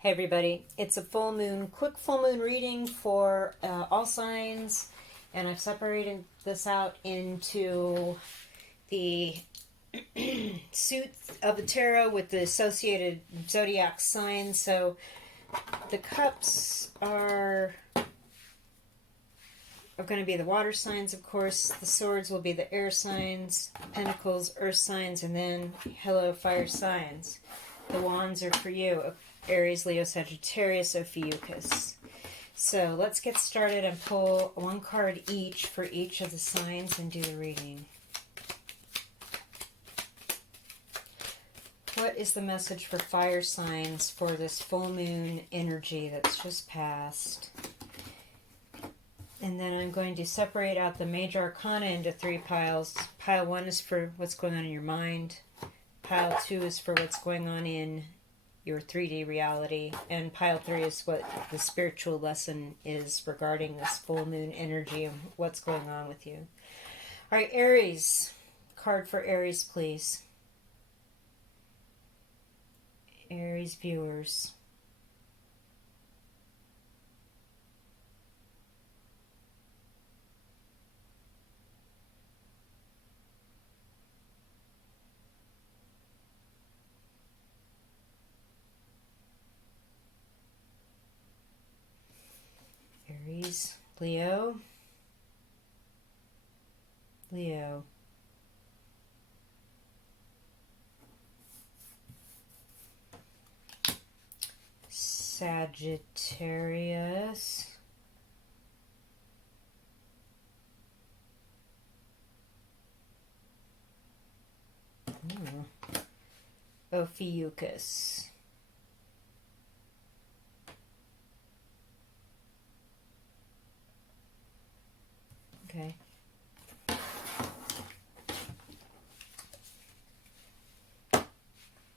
Hey everybody, it's a full moon, quick full moon reading for all signs, and I've separated this out into the suit of the tarot with the associated zodiac signs. So the cups are going to be the water signs, of course. The swords will be the air signs, pentacles, earth signs, and then hello, fire signs. The wands are for you, Aries, Leo, Sagittarius, Ophiuchus. So let's get started and pull one card each for each of the signs and do the reading. What is the message for fire signs for this full moon energy that's just passed? And then I'm going to separate out the major arcana into three piles. Pile 1 is for what's going on in your mind. Pile 2 is for what's going on in your 3D reality. And pile 3 is what the spiritual lesson is regarding this full moon energy and what's going on with you. All right, Aries. Card for Aries, please. Aries viewers. Aries, Leo, Leo, Sagittarius, Ophiuchus. Okay.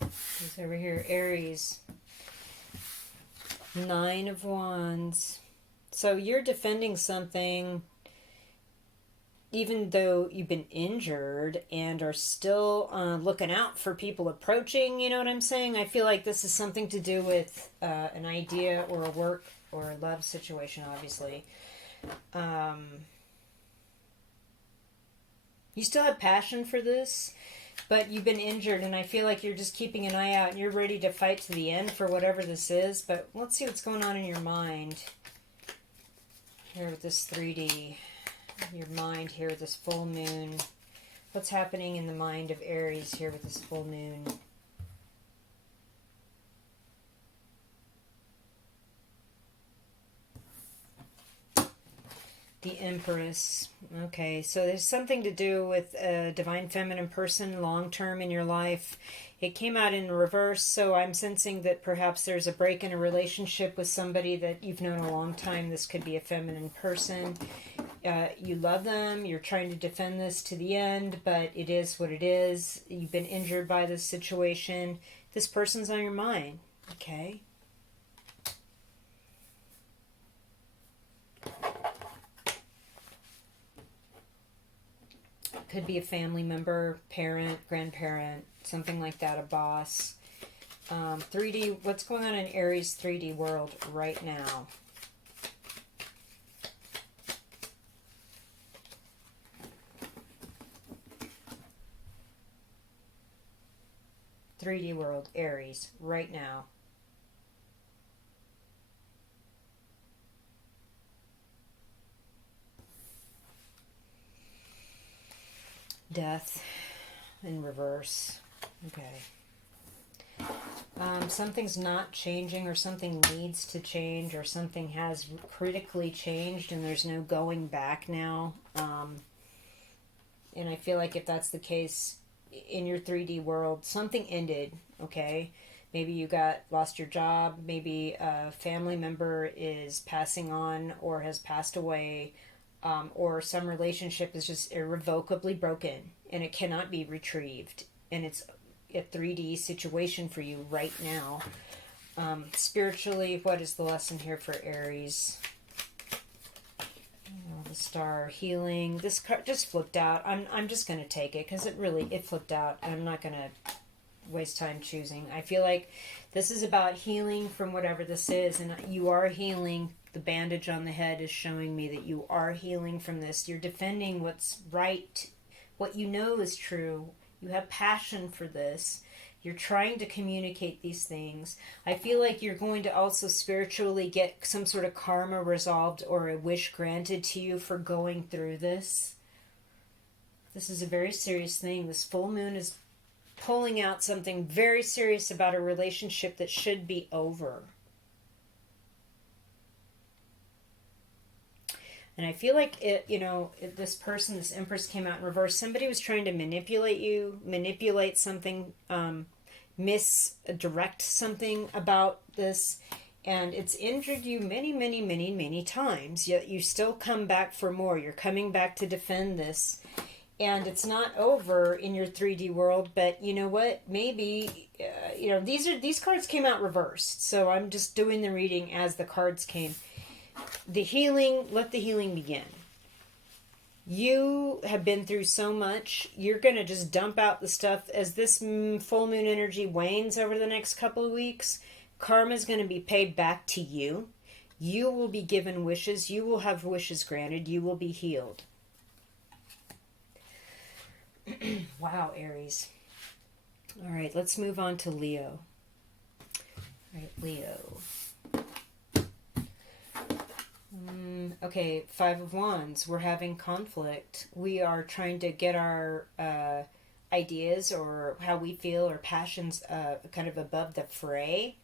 Who's over here? Aries. 9 of Wands. So you're defending something even though you've been injured and are still looking out for people approaching, you know what I'm saying? I feel like this is something to do with an idea or a work or a love situation, obviously. You still have passion for this, but you've been injured, and I feel like you're just keeping an eye out, and you're ready to fight to the end for whatever this is, but let's see what's going on in your mind. Here with this 3D, your mind here with this full moon. What's happening in the mind of Aries here with this full moon? The Empress. Okay, so there's something to do with a divine feminine person long-term in your life. It came out in reverse, so I'm sensing that perhaps there's a break in a relationship with somebody that you've known a long time. This could be a feminine person. You love them. You're trying to defend this to the end, but it is what it is. You've been injured by this situation. This person's on your mind, okay? Could be a family member, parent, grandparent, something like that, a boss. 3D, what's going on in Aries 3D world right now? '3D world, Aries, right now. Death in reverse. Okay. Something's not changing, or something needs to change, or something has critically changed and there's no going back now. And I feel like if that's the case in your 3D world, something ended, okay? Maybe you lost your job, maybe a family member is passing on or has passed away, or some relationship is just irrevocably broken and it cannot be retrieved, and it's a 3D situation for you right now. Spiritually, what is the lesson here for Aries? The Star, healing. This card just flipped out. I'm just going to take it because it flipped out, and I'm not going to waste time choosing. I feel like this is about healing from whatever this is, and you are healing. The bandage on the head is showing me that you are healing from this. You're defending what's right, what you know is true. You have passion for this. You're trying to communicate these things. I feel like you're going to also spiritually get some sort of karma resolved or a wish granted to you for going through this. This is a very serious thing. This full moon is pulling out something very serious about a relationship that should be over. And I feel like this person, this Empress came out in reverse. Somebody was trying to manipulate you, manipulate something, misdirect something about this, and it's injured you many, many, many, many times. Yet you still come back for more. You're coming back to defend this, and it's not over in your 3D world. But you know what? Maybe these cards came out reversed, so I'm just doing the reading as the cards came. The healing, let the healing begin. You have been through so much. You're going to just dump out the stuff. As this full moon energy wanes over the next couple of weeks, karma is going to be paid back to you. You will be given wishes. You will have wishes granted. You will be healed. Wow, Aries. All right, let's move on to Leo. All right, Leo. Okay, Five of Wands. We're having conflict. We are trying to get our ideas or how we feel or passions kind of above the fray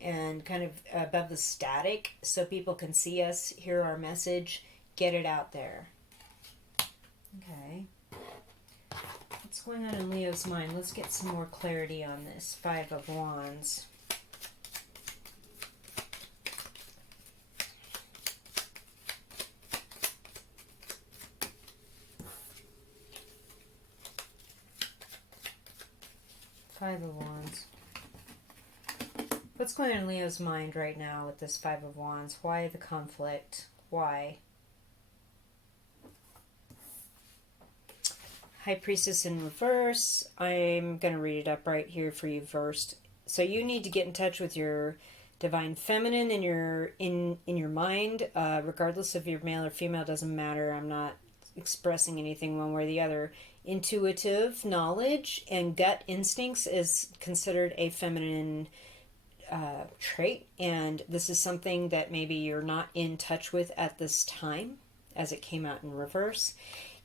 and kind of above the static so people can see us, hear our message, get it out there. Okay. What's going on in Leo's mind? Let's get some more clarity on this. Five of Wands. Five of Wands. What's going on in Leo's mind right now with this Five of Wands? Why the conflict? Why? High Priestess in reverse. I'm going to read it up right here for you first. So you need to get in touch with your divine feminine in your mind, regardless if you're male or female, doesn't matter. I'm not expressing anything one way or the other. Intuitive knowledge and gut instincts is considered a feminine trait, and this is something that maybe you're not in touch with at this time, as it came out in reverse.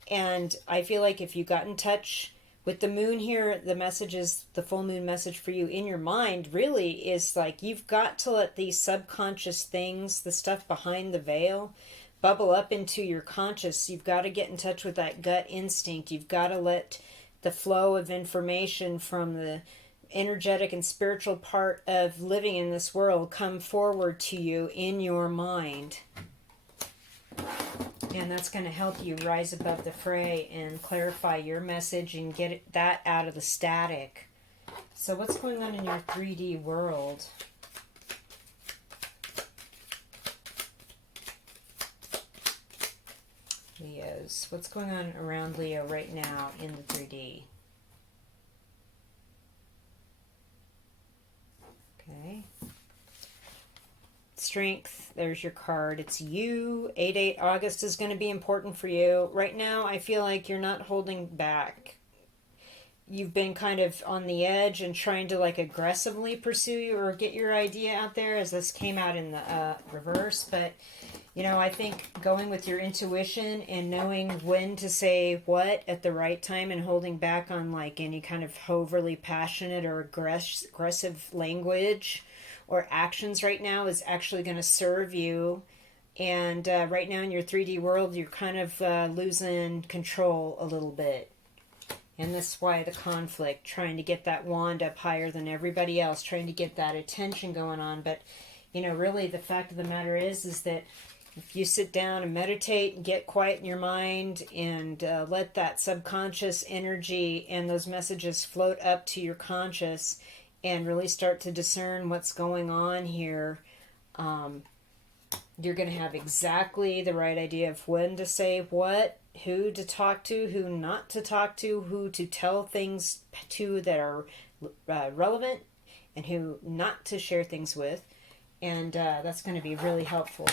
And I feel like if you got in touch with the moon here, the message is, the full moon message for you in your mind really is like, you've got to let these subconscious things, the stuff behind the veil, bubble up into your conscious. You've got to get in touch with that gut instinct. You've got to let the flow of information from the energetic and spiritual part of living in this world come forward to you in your mind. And that's going to help you rise above the fray and clarify your message and get that out of the static. So what's going on in your 3D world? Leos. What's going on around Leo right now in the 3D? Okay. Strength. There's your card. It's you. 8/8 August is going to be important for you. Right now, I feel like you're not holding back. You've been kind of on the edge and trying to like aggressively pursue or get your idea out there, as this came out in the reverse. But you know, I think going with your intuition and knowing when to say what at the right time and holding back on like any kind of overly passionate or aggressive language or actions right now is actually going to serve you. And right now in your 3D world, you're kind of losing control a little bit. And that's why the conflict, trying to get that wand up higher than everybody else, trying to get that attention going on. But, you know, really the fact of the matter is that if you sit down and meditate and get quiet in your mind and let that subconscious energy and those messages float up to your conscious and really start to discern what's going on here, you're going to have exactly the right idea of when to say what, who to talk to, who not to talk to, who to tell things to that are relevant and who not to share things with. And that's going to be really helpful.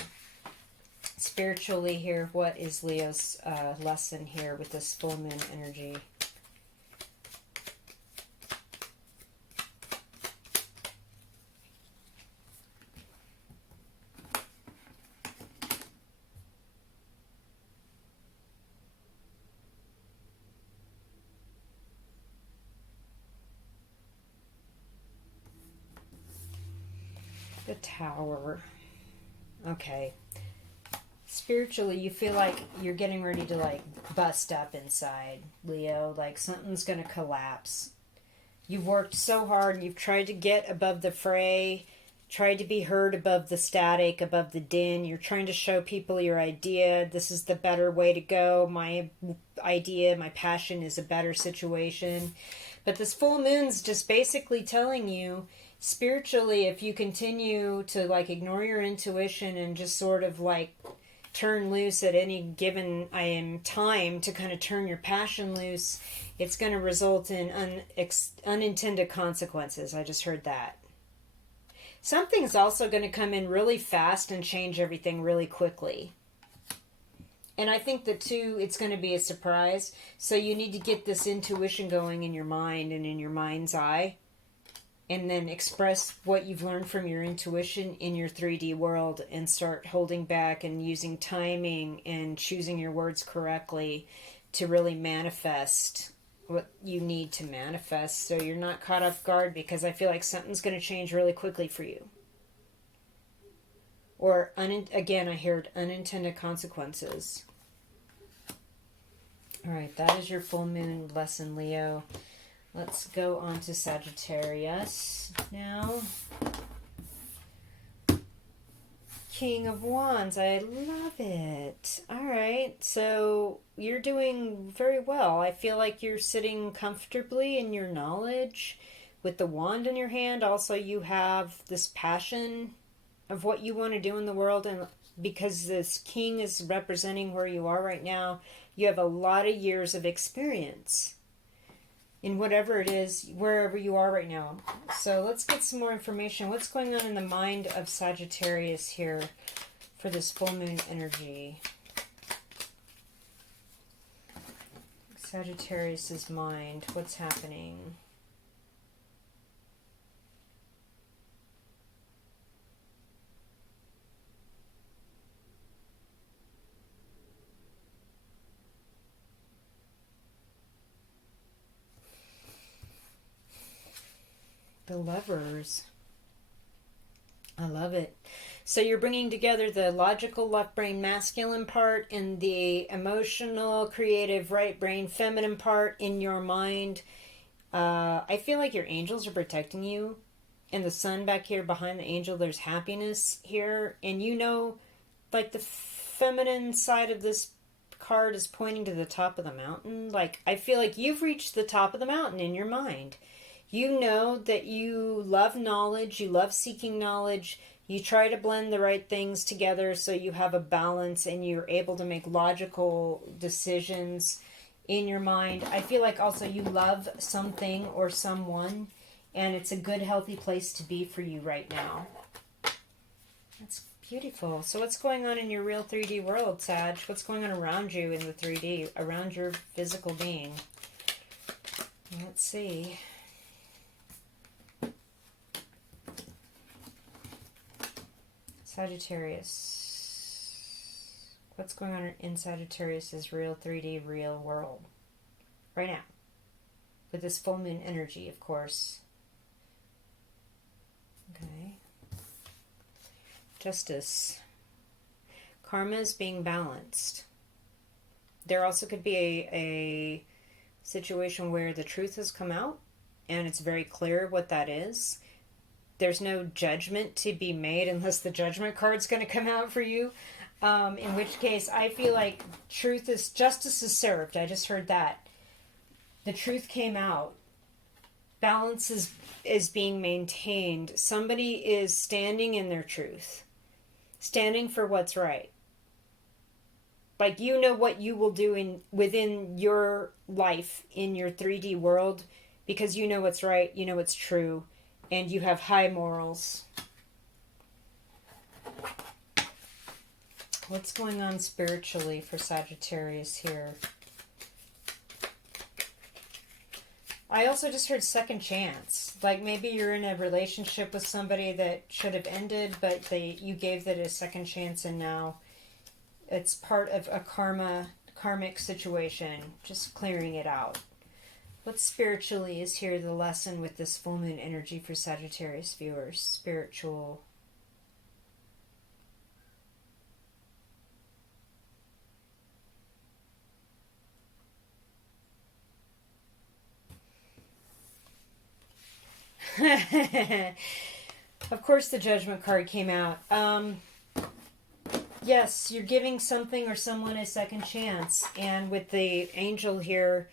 Spiritually here, what is Leo's lesson here with this full moon energy? The Tower. Okay. Spiritually, you feel like you're getting ready to like bust up inside, Leo. Like something's going to collapse. You've worked so hard and you've tried to get above the fray, tried to be heard above the static, above the din. You're trying to show people your idea. This is the better way to go. My idea, my passion is a better situation. But this full moon's just basically telling you, spiritually, if you continue to like ignore your intuition and just sort of like turn loose at any given time to kind of turn your passion loose, it's going to result in unintended consequences. I just heard that. Something's also going to come in really fast and change everything really quickly. And I think that too, it's going to be a surprise. So you need to get this intuition going in your mind and in your mind's eye. And then express what you've learned from your intuition in your 3D world and start holding back and using timing and choosing your words correctly to really manifest what you need to manifest so you're not caught off guard, because I feel like something's going to change really quickly for you. Or, again, I heard unintended consequences. All right, that is your full moon lesson, Leo. Let's go on to Sagittarius now. King of Wands. I love it. All right. So you're doing very well. I feel like you're sitting comfortably in your knowledge with the wand in your hand. Also, you have this passion of what you want to do in the world. And because this king is representing where you are right now, you have a lot of years of experience in whatever it is, wherever you are right now. So let's get some more information. What's going on in the mind of Sagittarius here for this full moon energy? Sagittarius's mind, what's happening? The Lovers. I love it. So you're bringing together the logical left brain masculine part and the emotional, creative right brain feminine part in your mind. I feel like your angels are protecting you. And the sun back here behind the angel, there's happiness here. And you know, like the feminine side of this card is pointing to the top of the mountain. Like, I feel like you've reached the top of the mountain in your mind. You know that you love knowledge, you love seeking knowledge, you try to blend the right things together so you have a balance and you're able to make logical decisions in your mind. I feel like also you love something or someone, and it's a good, healthy place to be for you right now. That's beautiful. So what's going on in your real 3D world, Sag? What's going on around you in the 3D, around your physical being? Let's see. Sagittarius. What's going on in Sagittarius's real 3D real world right now? With this full moon energy, of course. Okay. Justice. Karma is being balanced. There also could be a situation where the truth has come out and it's very clear what that is. There's no judgment to be made unless the judgment card's going to come out for you. In which case, I feel like justice is served. I just heard that. The truth came out. Balance is being maintained. Somebody is standing in their truth. Standing for what's right. Like, you know what you will do within your life, in your 3D world, because you know what's right, you know what's true, and you have high morals. What's going on spiritually for Sagittarius here? I also just heard second chance. Like maybe you're in a relationship with somebody that should have ended, but you gave that a second chance, and now it's part of a karmic situation. Just clearing it out. What spiritually is here the lesson with this full moon energy for Sagittarius viewers? Spiritual. Of course the Judgment card came out. Yes, you're giving something or someone a second chance. And with the angel here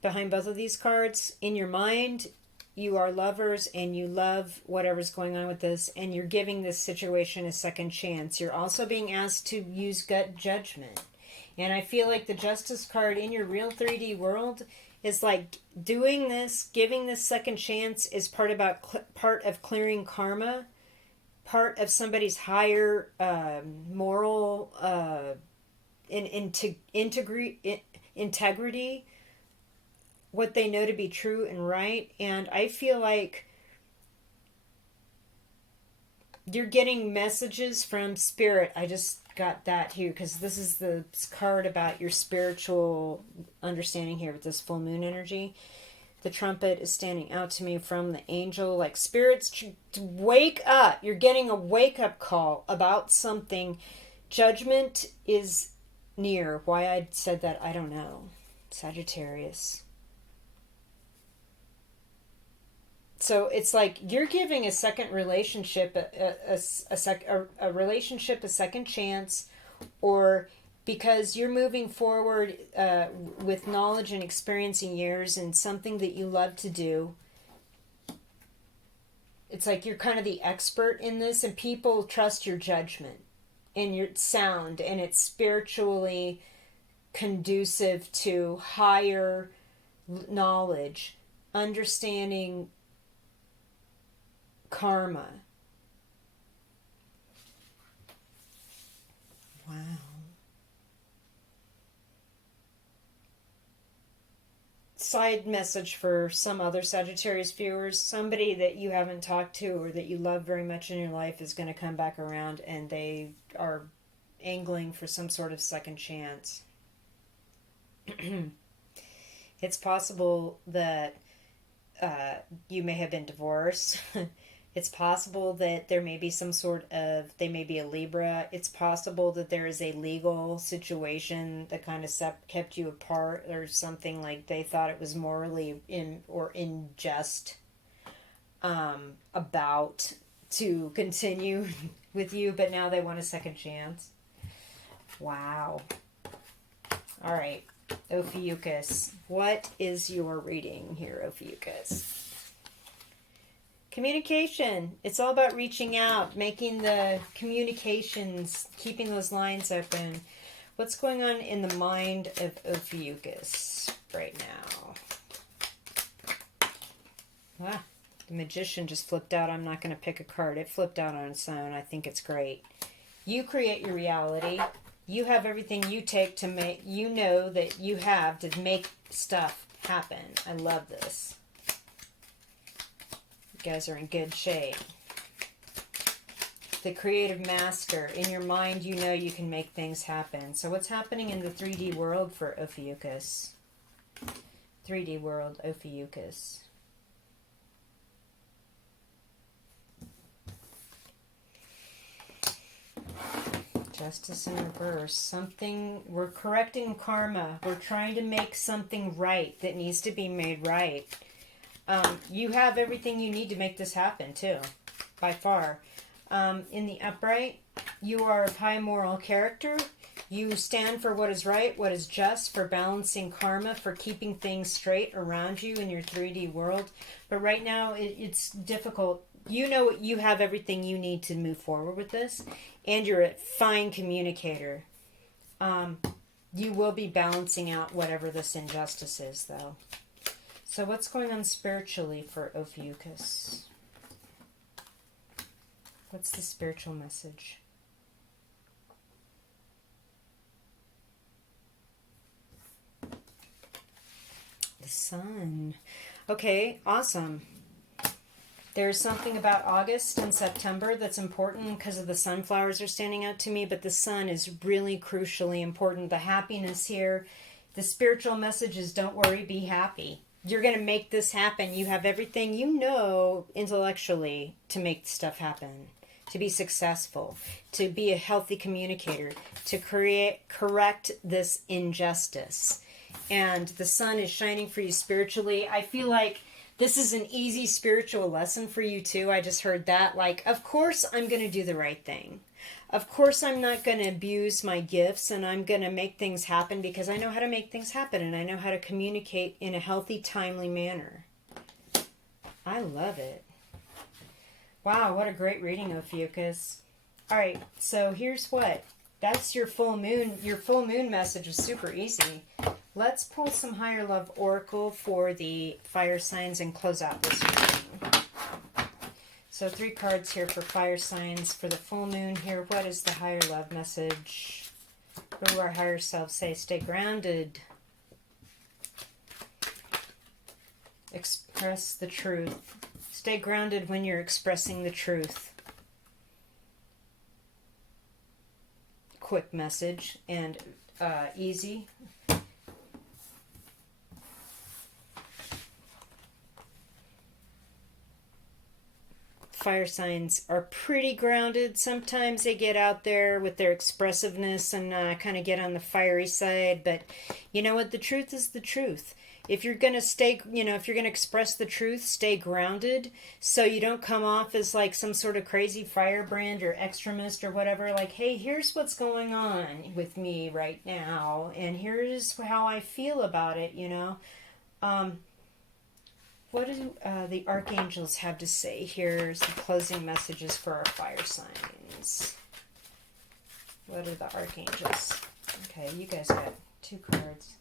behind both of these cards, in your mind, you are lovers and you love whatever's going on with this, and you're giving this situation a second chance. You're also being asked to use gut judgment. And I feel like the Justice card in your real 3D world is like doing this, giving this second chance is part of clearing karma, part of somebody's higher moral integrity, what they know to be true and right. And I feel like you're getting messages from spirit. I just got that here because this is the card about your spiritual understanding here with this full moon energy. The trumpet is standing out to me from the angel, like spirits, wake up. You're getting a wake up call about something. Judgment is near. Why I said that, I don't know. Sagittarius. So it's like you're giving a second relationship a relationship a second chance, or because you're moving forward with knowledge and experiencing years and something that you love to do. It's like you're kind of the expert in this, and people trust your judgment and your sound, and it's spiritually conducive to higher knowledge, understanding karma. Wow. Side message for some other Sagittarius viewers: somebody that you haven't talked to or that you love very much in your life is going to come back around, and they are angling for some sort of second chance. It's possible that you may have been divorced. It's possible that there may be some sort of, they may be a Libra. It's possible that there is a legal situation that kind of kept you apart, or something like they thought it was morally unjust about to continue with you, but now they want a second chance. Wow. All right. Ophiuchus. What is your reading here, Ophiuchus? Communication. It's all about reaching out, making the communications, keeping those lines open. What's going on in the mind of Ophiuchus right now? Ah, the Magician just flipped out. I'm not going to pick a card. It flipped out on its own. I think it's great. You create your reality. You have everything you take to make, you know that you have to make stuff happen. I love this. You guys are in good shape. The creative master. In your mind, you know you can make things happen. So what's happening in the 3D world for Ophiuchus? 3D world, Ophiuchus. Justice in reverse. Something, we're correcting karma. We're trying to make something right that needs to be made right. You have everything you need to make this happen, too, by far. In the upright, you are of high moral character. You stand for what is right, what is just, for balancing karma, for keeping things straight around you in your 3D world. But right now, it's difficult. You know you have everything you need to move forward with this, and you're a fine communicator. You will be balancing out whatever this injustice is, though. So what's going on spiritually for Ophiuchus? What's the spiritual message? The sun. Okay, awesome. There's something about August and September that's important because of the sunflowers are standing out to me, but the sun is really crucially important. The happiness here, the spiritual message is don't worry, be happy. You're going to make this happen. You have everything you know intellectually to make stuff happen, to be successful, to be a healthy communicator, to correct this injustice. And the sun is shining for you spiritually. I feel like this is an easy spiritual lesson for you too. I just heard that. Like, of course I'm going to do the right thing. Of course I'm not going to abuse my gifts, and I'm going to make things happen because I know how to make things happen and I know how to communicate in a healthy, timely manner. I love it. Wow, what a great reading, Ophiuchus. All right, so here's what. That's your full moon. Your full moon message is super easy. Let's pull some higher love oracle for the fire signs and close out this reading. So 3 cards here for fire signs for the full moon here. What is the higher love message? What do our higher selves say? Stay grounded. Express the truth. Stay grounded when you're expressing the truth. Quick message and easy. Fire signs are pretty grounded. Sometimes they get out there with their expressiveness and kind of get on the fiery side, but you know what? The truth is the truth. If you're going to stay, if you're going to express the truth, stay grounded so you don't come off as like some sort of crazy firebrand or extremist or whatever. Like, hey, here's what's going on with me right now, and here's how I feel about it, What do the archangels have to say? Here's the closing messages for our fire signs. What are the archangels? Okay, you guys got 2 cards.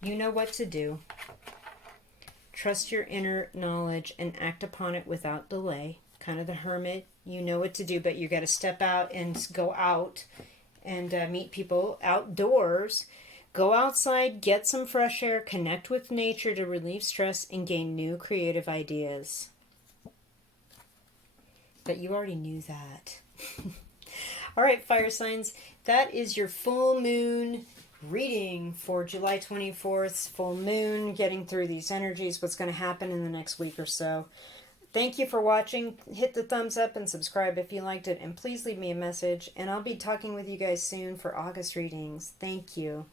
You know what to do. Trust your inner knowledge and act upon it without delay. Kind of the hermit. You know what to do, but you got to step out and go out and meet people outdoors. Go outside, get some fresh air, connect with nature to relieve stress and gain new creative ideas. But you already knew that. All right, fire signs. That is your full moon reading for July 24th. Full moon, getting through these energies, what's going to happen in the next week or so. Thank you for watching. Hit the thumbs up and subscribe if you liked it. And please leave me a message. And I'll be talking with you guys soon for August readings. Thank you.